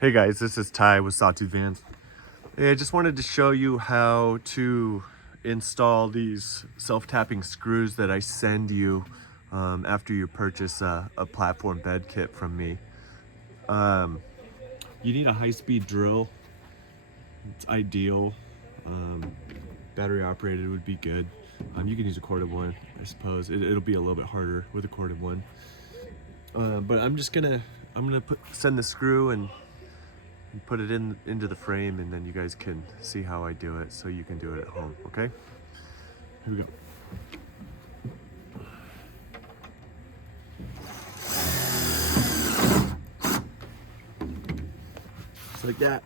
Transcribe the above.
Hey guys, this is Ty with Sawtooth Vans. Hey, I just wanted to show you how to install these self-tapping screws that I send you after you purchase a platform bed kit from me. You need a high-speed drill. It's ideal. Battery operated would be good. You can use a corded one, I suppose. It'll be a little bit harder with a corded one. But I'm gonna send the screw and put it into the frame, and then you guys can see how I do it so you can do it at home, okay? Here we go. Just like that.